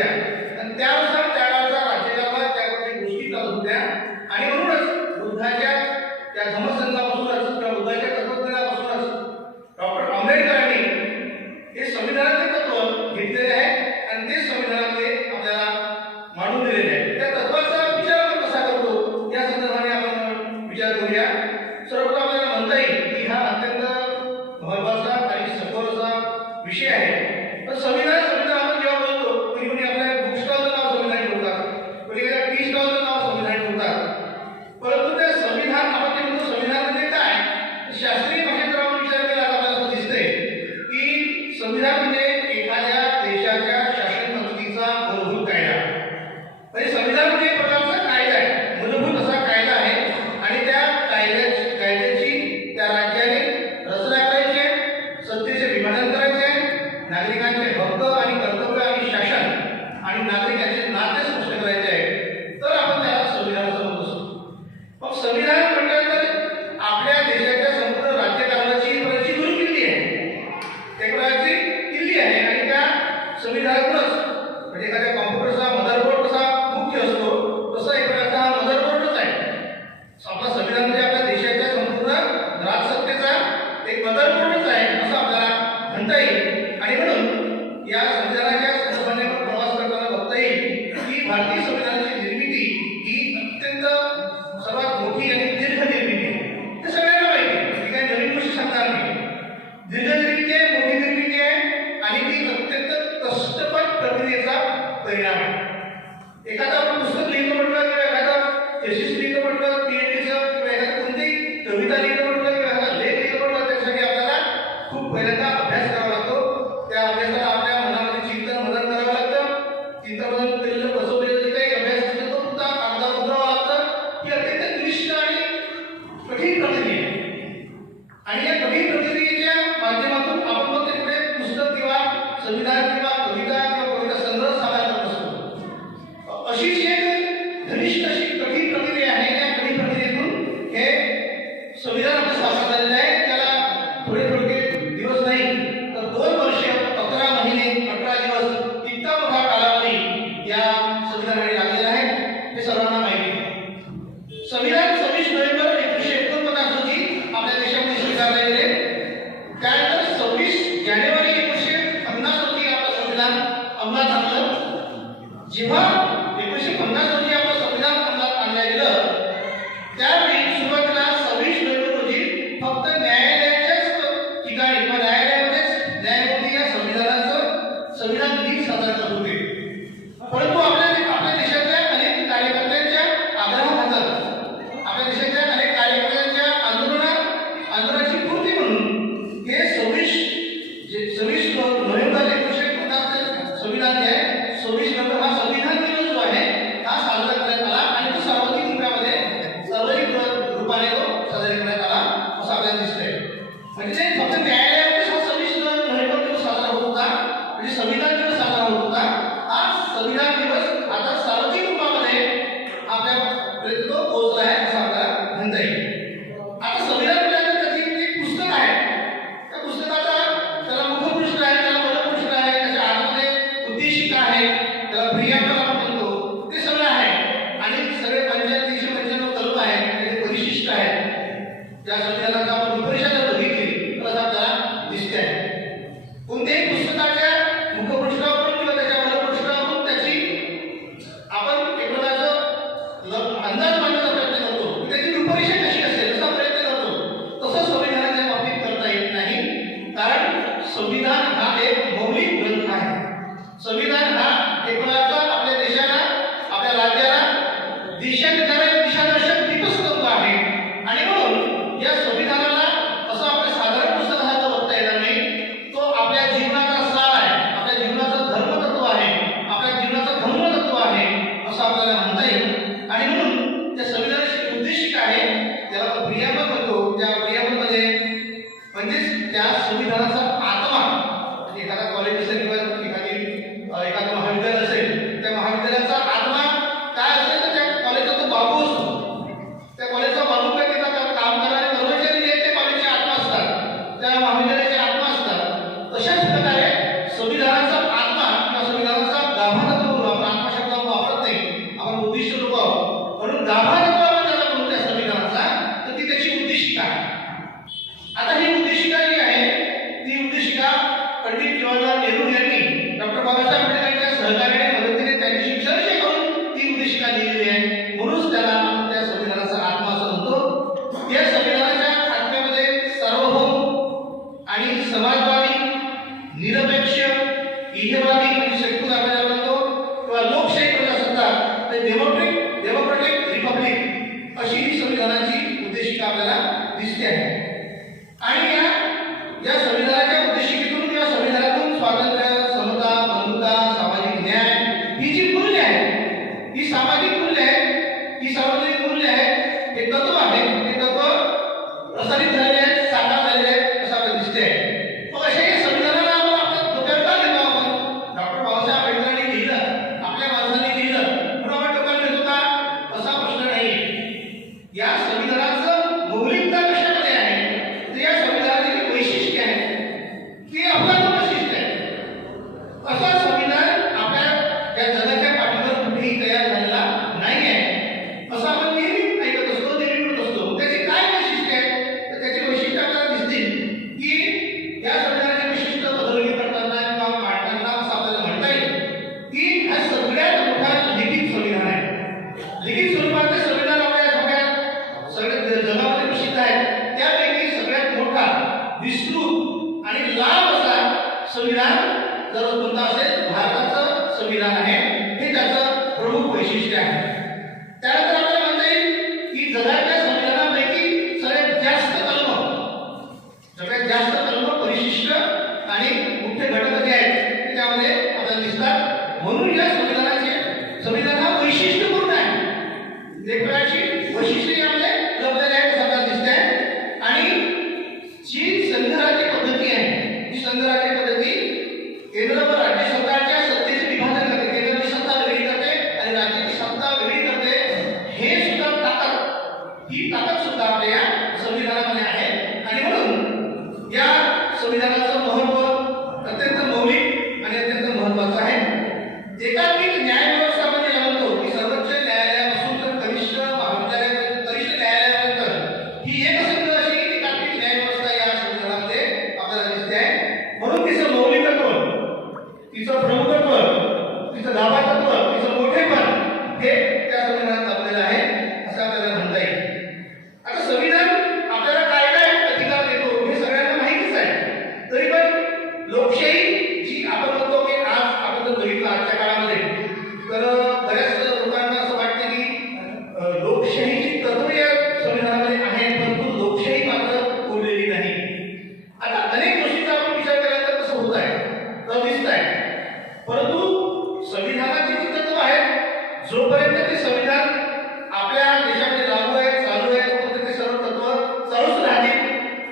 होत्या आणि त्यानुसार त्यावेळेचा राज्यकारभार त्या गोष्टी चालत होत्या आणि म्हणूनच बुद्धाच्या त्या धम्मसंघापासूनच किंवा बुद्धाच्या तत्वज्ञानापासूनच डॉक्टर आंबेडकरांनी हे संविधानाचे तत्व घेतलेले आहे आणि ते संविधानामध्ये आपल्याला मांडून दिलेले आहे. त्या तत्वाचा विचार आपण कसा करतो या संदर्भाने आपण विचार करूया. सर्वप्रथम आपल्याला म्हणता येईल की हा अत्यंत महत्त्वाचा आणि सखोल असा विषय आहे. पण संविधान आपण जेव्हा बोलतो कोणी आपल्या बुक स्टॉलचं नाव संविधान ठेवतात, कोणी टी स्टॉलचं नाव संविधान ठेवतात, परंतु ते संविधान आपण जे म्हणतो संविधान म्हणजे काय, शास्त्रीय भाषेत जर आपण विचार केला तर आपल्याला असं दिसतंय की संविधान म्हणजे एखाद्या देशाच्या शासन पद्धतीचा मूलभूत कायदा. म्हणजे संविधान म्हणजे एक प्रकारचा कायदा आहे, मूलभूत असा कायदा आहे आणि त्या कायद्याची त्या राज्याने रचना करायची आहे, सत्तेचे विभाजन करायचे आहे, नागरिकांचे हक्क आणि कर्तव्य आणि शासन आणि नागरिकांचे नाते स्पष्ट करायचे आहे, तर आपण त्याला संविधान असं म्हणत असतो. मग संविधान म्हटलं तर आपल्या देशाच्या संपूर्ण राज्यकारभाराची प्रगती दूर किल्ली आहे, एक प्रकारची किल्ली आहे आणि त्या संविधानातूनच म्हणजे एखाद्या कॉम्प्युटरचा मदरबोर्ड कसा मुख्य असतो तसा एक प्रकारचा हा मदरबोर्डच आहे. आपला संविधान म्हणजे आपल्या देशाच्या संपूर्ण राजसत्तेचा एक मदरबोर्डच आहे असं आपल्याला म्हणता येईल. आणि म्हणून या संविधानाच्या संदर्भाने प्रवास करताना बघता येईल की भारतीय संविधानाची निर्मिती ही अत्यंत सर्वात मोठी आणि दीर्घ निर्मिती आहे. ते सगळ्यांना माहिती आहे, ती काही नवीन गोष्टी सांगणार नाही. दीर्घ निर्मिती आहे, मोठी निर्मिती आहे आणि ती अत्यंत कष्टपट प्रक्रियेचा परिणाम आहे. एखादा आपण पुस्तक लिहितो म्हटलं किंवा एखादा थेसिस लिहितो म्हटलं पीएचडीचं किंवा एखादा कोणतीही कविता लिहितो म्हटलं किंवा एखादा लेख लिहितो म्हटलं त्यासाठी आपल्याला खूप पहिल्यांदा अभ्यास करावा लागतो. त्या अभ्यासाला आपल्या मनामध्ये चिंतन मनन करावं लागतं. चिंतन मनन केलेलं बसवलेलं जे काही अभ्यास असतो तो सुद्धा कागदावर उतरावा लागतं. ही अत्यंत क्लिष्ट आणि कठीण प्रक्रिया आहे आणि या कठीण प्रक्रियेच्या माध्यमातून आपण मग ते पुढे पुस्तक किंवा संविधान किंवा कविता किंवा कविता संग्रह सादर करत असतो. अशीच एक घनिष्ठ अशी कठीण प्रक्रिया आहे. या कठीण प्रक्रियेतून हे संविधान आपलं साकार झालेलं आहे. त्याला थोडे दिवस नाही तर 2 वर्ष 11 महिने 18 दिवस इतका मोठा कालावधी या संविधानाने लागलेला आहे, हे सर्वांना माहिती आहे. संविधान 26 नोव्हेंबर 1949 रोजी आपल्या देशामध्ये स्वीकारले गेले. त्यानंतर 26 जानेवारी 1950 रोजी आपलं संविधान अंमलात आणलं. जेव्हा 1950 रोजी आपलं संविधान अंमलात आणलं गेलं त्यावेळी सुरुवातीला 26 नोव्हेंबर रोजी फक्त न्यायालयाच्याच ठिकाणी किंवा न्यायालयामध्येच न्यायमूर्ती या संविधान दिन साजरा करत होते. परंतु आपल्या देशातल्या अनेक कार्यकर्त्यांच्या आग्रहाखातर आपल्या देशाच्या अनेक कार्यकर्त्यांच्या आंदोलनाची पूर्ती म्हणून हे 26 नोव्हेंबर 1950 संविधान जे आहे 26 नोव्हेंबर हा संविधान दिवस जो आहे हा साजरा करण्यात आला आणि तो सार्वजनिक रूपाने तो साजरा करण्यात आला असं आपल्याला दिसतंय. म्हणजे फक्त न्यायालयामध्ये हा 26 नोव्हेंबर दिवस साजरा होत होता, म्हणजे संविधान दिवस साजरा होत होता. हा संविधान दिवस आता सार्वजनिक रूपामध्ये आपल्यापर्यंत तो पोहोचला आहे असं आपल्याला म्हणता येईल. आता संविधान म्हटल्यानंतर त्याची एक पुस्तक आहे. त्या पुस्तकाचा त्याला मुखपृष्ठ आहे, त्याला मधपृष्ठ आहे, त्याच्या आतमध्ये उद्देशिका आहे, त्याला प्रियांबल आपण म्हणतो, ते सगळं आहे आणि सगळे 395 कलम आहेत, त्याचे परिशिष्ट आहेत. त्या संविधानाचा आपण विपरीत बघितली तर आपल्याला दिसते आहे. कोणत्याही पुस्तकाच्या मुखपृष्ठावरून किंवा त्याच्या मधपृष्ठावरून त्याची आपण एक प्रकारचं अंदाज बांधण्याचा प्रयत्न करतो, त्याची विपरीत कशी असेल असा प्रयत्न करतो. तसं संविधानाच्या बाबतीत करता येत नाही, कारण संविधान हा एक मौलिक ग्रंथ आहे. संविधान हा एक प्रकारचा आपल्या या जगाच्या पाठीवर कुठेही तयार झालेला नाही आहे असं आपण नेहमी ऐकत असतो, नेहमी म्हणत असतो. त्याची काय वैशिष्ट्य आहे? तर त्याची वैशिष्ट्य आपल्याला दिसतील की या संविधानाचे विशिष्ट बदलणी करताना किंवा मांडताना असं आपल्याला म्हणता येईल की हा सगळ्यात मोठा लिखित संविधान आहे. लिखित स्वरूपातले संविधान आपल्या सगळ्या जगामध्ये प्रसिद्ध आहे. त्यापैकी सगळ्यात मोठा, विस्तृत आणि लांब असा संविधान जर कोणता असेल, भारताचं संविधान आहे. हे त्याचं प्रमुख वैशिष्ट्य आहे. त्यानंतर आपल्याला म्हणता येईल की जगाच्या संविधानापैकी सगळ्यात जास्त कलम परिशिष्ट आणि मुख्य घटक जे आहेत ते त्यामध्ये आपल्याला दिसतात. म्हणून या संविधान हा वैशिष्ट्यपूर्ण आहे. एक प्रकारची वैशिष्ट्ये यामध्ये लपलेली आहेत असं आपल्याला दिसत आहे. आणि जी संघराज्य पद्धती आहे, ही संघराज्य पद्धती केंद्र व राज्य सरकारच्या सत्तेचे विभाजन करते. केंद्राची सत्ता वेगळी करते आणि राज्याची सत्ता वेगळी करते. हे सुद्धा ही ताकद सुद्धा आपल्या या संविधानामध्ये आहे. आणि म्हणून या संविधानाचं महत्व अत्यंत मौलिक आणि अत्यंत महत्वाचं आहे. एकात्मिक न्यायव्यवस्थामध्ये म्हणतो की सर्वोच्च न्यायालयापासून तर कनिष्ठ न्यायालयापर्यंत ही एकसंध अशी एकात्मिक न्यायव्यवस्था या संविधानामध्ये आपल्याला दिसते आहे. म्हणून तिचं मौलिकत्व, तिचं प्रमुखत्व, तिचं गाभातत्व, तिचं मोठेपण हे त्या संविधानात लाभलेलं आहे असं आपल्याला म्हणता येईल. आता संविधान आपल्याला काय काय अधिकार देतो हे सगळ्यांना माहितीच आहे. तरी पण लोकशाही जी आपण म्हणतो की आज आपण जर बघितलं आजच्या काळामध्ये तर बऱ्याच लोकांना असं वाटतं की लोकशाहीची तत्व या संविधानामध्ये आहेत, परंतु लोकशाही मात्र उरलेली नाही. आता अनेक गोष्टींचा आपण विचार केला तर तसं होत आहे, दिसत आहे. परंतु संविधानाची जी तत्व आहेत, जोपर्यंत ते संविधान आपल्या देशामध्ये लागू आहे, चालू आहे, तोपर्यंत ते सर्व तत्व चालूच राहतील.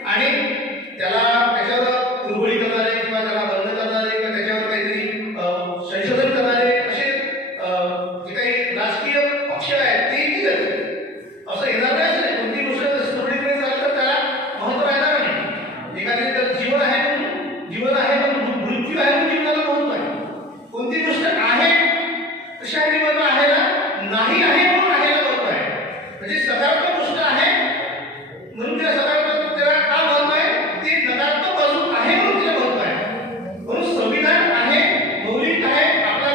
आणि त्याच्यावर कुरघोडी करणारे किंवा त्याला बंद करणारे किंवा त्याच्यावर काहीतरी संशोधन करणारे असे जे काही राजकीय पक्ष आहेत ते येतीलच. असं येणार नाही. असं कोणती गोष्ट सुरळीतपणे चालली तर त्याला महत्व राहणार नाही. एखादे तर जीवन आहे पण मृत्यू आहे म्हणून जीवनाला महत्व आहे. कोणती गोष्ट आहे तशा महत्व आहे ना, नाही आहे म्हणून आहेला महत्व आहे. म्हणजे सकारात्मक गोष्ट आहे म्हणून त्याला सकारात्मक, त्याला का महत्व आहे, ते नकारात्मक बाजू आहे म्हणून त्याला महत्व आहे. म्हणून संविधान आहे, मौलिक आहे, आपला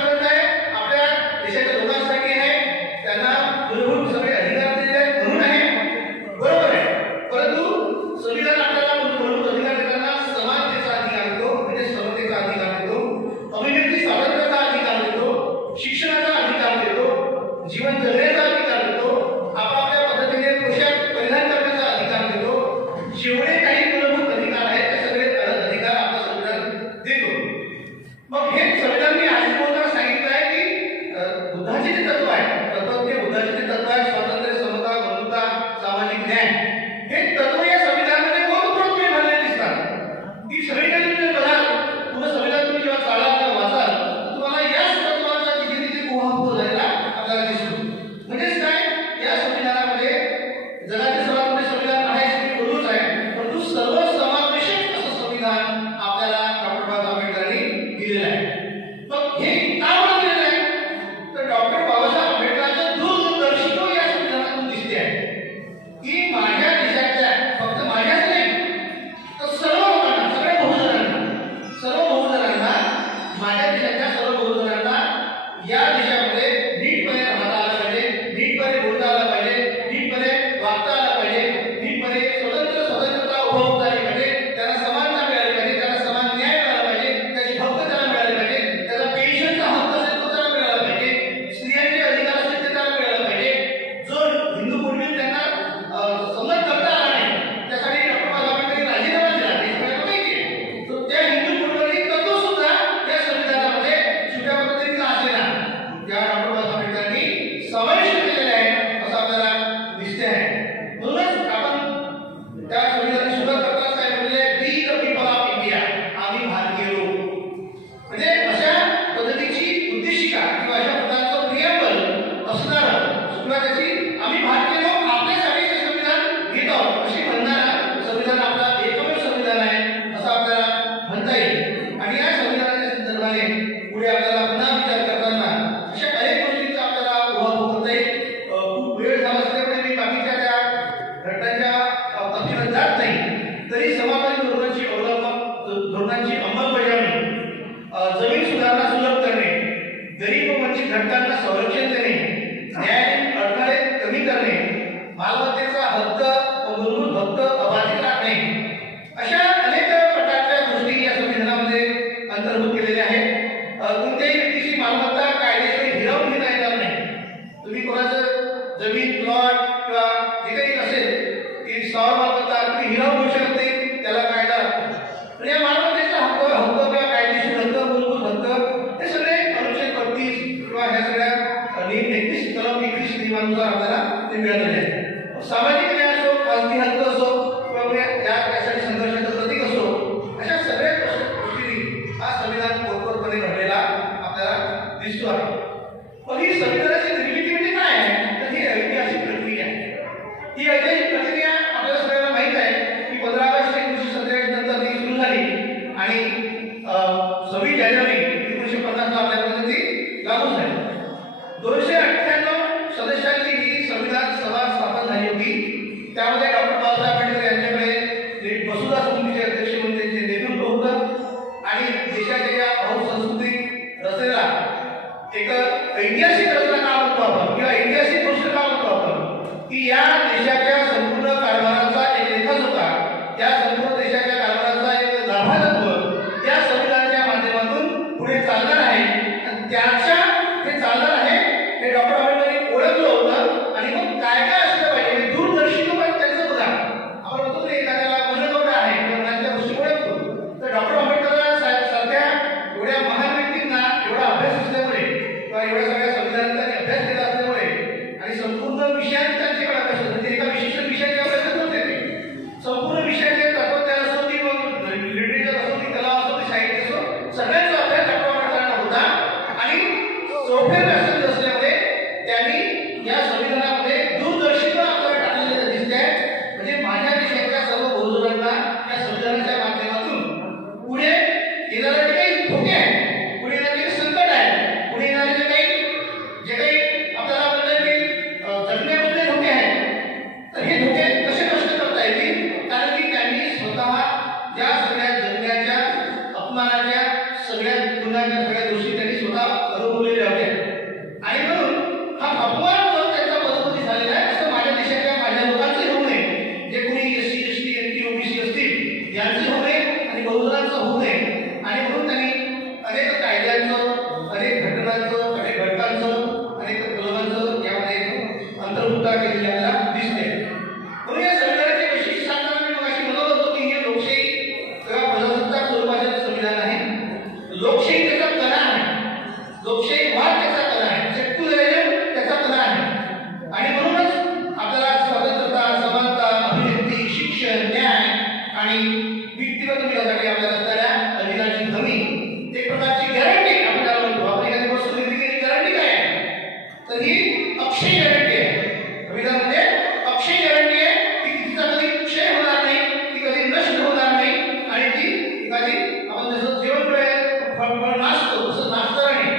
कलम 31 नियमानुसार आपल्याला ते मिळालेले आहे. सामाजिक न्याय असो, खासगी हक्क असो किंवा यासाठी संघर्षाचं प्रतीक असो, अशा सगळ्या गोष्टी हा संविधान कोरकोरपणे घडलेला आपल्याला दिसतो आहे. पण ही संविधानाची निर्मिती म्हणजे काय आहे, तर ही ऐतिहासिक प्रक्रिया आहे. ही ऐतिहासिक प्रक्रिया आपल्याला सगळ्यांना माहीत आहे की 15 ऑगस्ट 1947 नंतर ती सुरू झाली आणि 26 जानेवारी 1950 ला आपल्यापर्यंत ती लागू झाली. 298 सदस्यांची ही संविधान सभा स्थापन झाली होती. त्यामध्ये डॉक्टर बाबासाहेब आंबेडकर यांच्याकडे मसुदा समितीचे अध्यक्ष म्हणून त्यांचे नेतृत्व होतं आणि देशाच्या या बहुसंस्कृतिक रचनेला एक ऐतिहासिक रचना का म्हणतो आपण किंवा ऐतिहासिक गोष्ट का म्हणतो आपण की या देशाच्या संपूर्ण कारभाराचा एक लेखाच होता. त्या संपूर्ण देशाच्या कारभाराचा एक लाभार्थत्व या संविधानाच्या माध्यमातून पुढे चालणार आहे आणि त्याच्या हे चालणार आहे हे डॉक्टर आंबेडकरांनी ओळखलं होतं. आणि मग काय काय असलं पाहिजे दूरदर्शिता पण त्यांचं बघा. आपण म्हणतो की एखाद्याला मनोगत आहे किंवा मनातल्या गोष्टी ओळखतो, तर डॉक्टर आंबेडकर सारख्या एवढ्या महान व्यक्तींना एवढा अभ्यास असल्यामुळे किंवा एवढ्या सगळ्या संविधानांचा त्यांनी अभ्यास केला असल्यामुळे आणि संपूर्ण विषयांचा त्यांच्याकडे अभ्यास होता. म्हणजे एका विशिष्ट विषयाचे अभ्यास नव्हते ते, संपूर्ण विषयाचे तत्वज्ञान असो की लिटरेचर असो की कला असो की साहित्य असो सगळ्यांचा अभ्यास डॉक्टर आंबेडकरांना होता. आणि चौफेर व्यासंग असल्यामुळे त्यांनी या संविधानामध्ये दूरदर्शिता आपल्याला टाकलेली दिसते आहे. म्हणजे माझ्या देशाच्या सर्व बहुजनांना या संविधानाच्या माध्यमातून पुढे येणारे जे काही धोके आहेत, पुढे येणारे जे संकट आहे, पुढे येणारे जे काही आपल्याला म्हणतात की जगण्यामधले धोके आहेत, तर हे धोके कसे नष्ट करता येतील. कारण की त्यांनी स्वतः ज्या सगळ्या जगण्याच्या अपमानाच्या सगळ्या गुन्ह्याच्या सगळ्या गोष्टी त्यांनी स्वतः अनुभवलेल्या होत्या. आणि म्हणून हा अपमान जो त्यांच्या पद्धती झालेला आहे असं माझ्या देशाच्या माझ्या लोकांचे होऊ नये. जे कोणी SC ST NT OBC असतील यांचे होऊ नये आणि बहुजनांचं होऊ नये. आणि म्हणून त्यांनी अनेक कायद्यांचं, अनेक घटनांचं, अनेक घटकांचं, अनेक कलमांचं यामध्ये अंतर्भुक्ता केलेली आपल्याला दिसते. म्हणून या संविधानाची वैशिष्ट्य सांगताना मी मगाशी म्हणत होतो की हे लोकशाही किंवा प्रजासत्ताक स्वरूपाचे संविधान आहे. लोकशाही त्याचा कणा आहे, लोकशाहीवाद त्याचा कणा आहे, सेक्युलरिझम त्याचा कणा आहे. आणि म्हणूनच आपल्याला स्वातंत्र्यता, समानता, अभिव्यक्ती, शिक्षण, न्याय आणि व्यक्तिगत विकासासाठी आपल्याला असणाऱ्या अधिकाराची हमी, एक प्रकारची गॅरंटी आपल्याला म्हणतो. आपण एखादी वस्तू खरेदी केली गॅरंटी काय आहे, तर ही अक्षय गॅरंटी आहे. संविधान म्हणजे अक्षय गॅरंटी आहे की तिचा कधी क्षय होणार नाही, ती कधी नष्ट होणार नाही आणि ती एखादी आपण जसं जेवण फळ नाचतो तसं नाचणार नाही.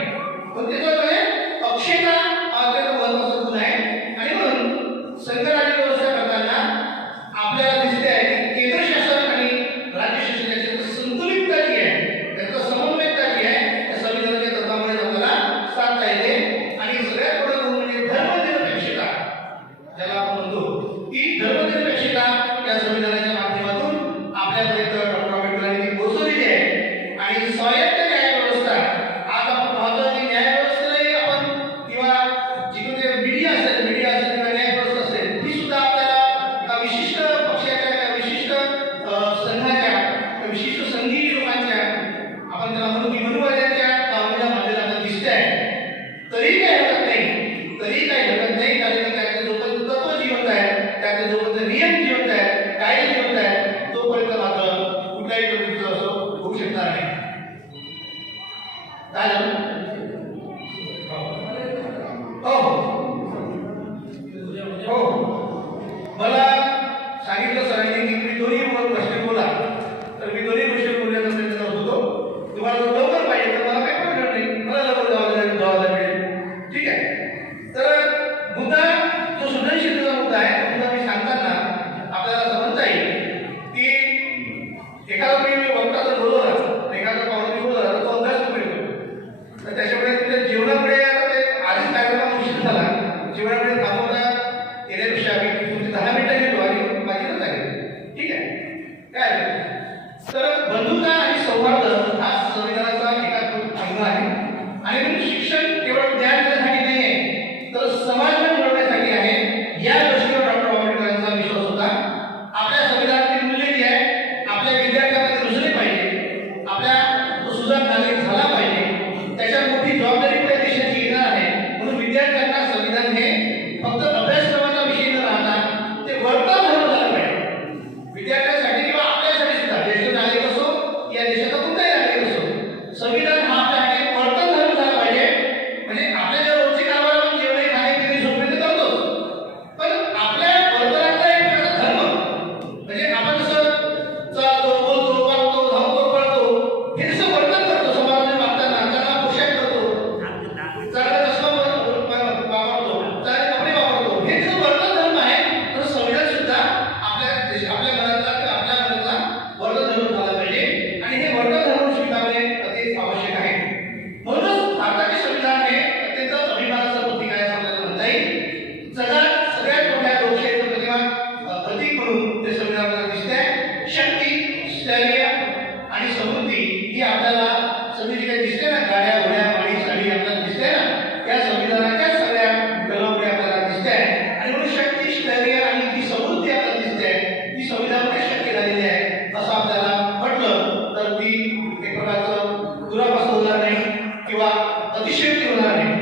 अतिशयोक्ती होणार आहे.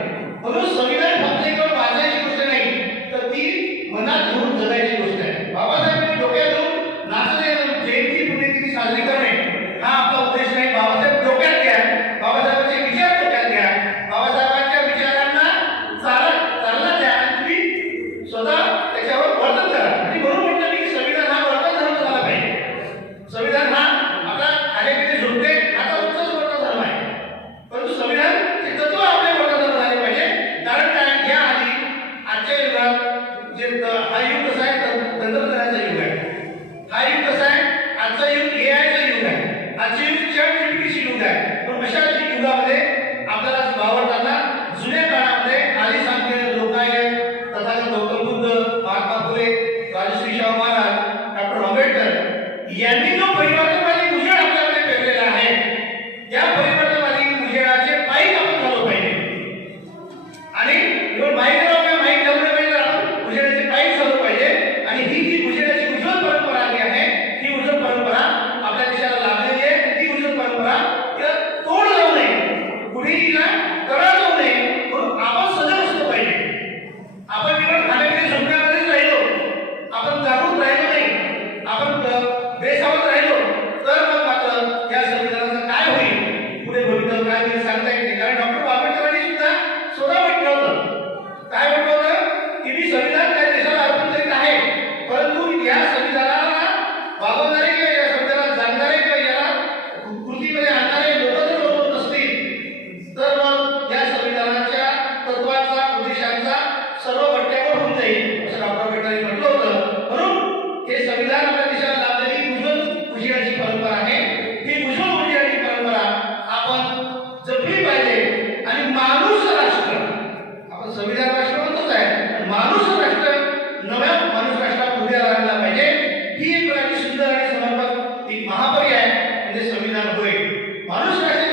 म्हणून संविधान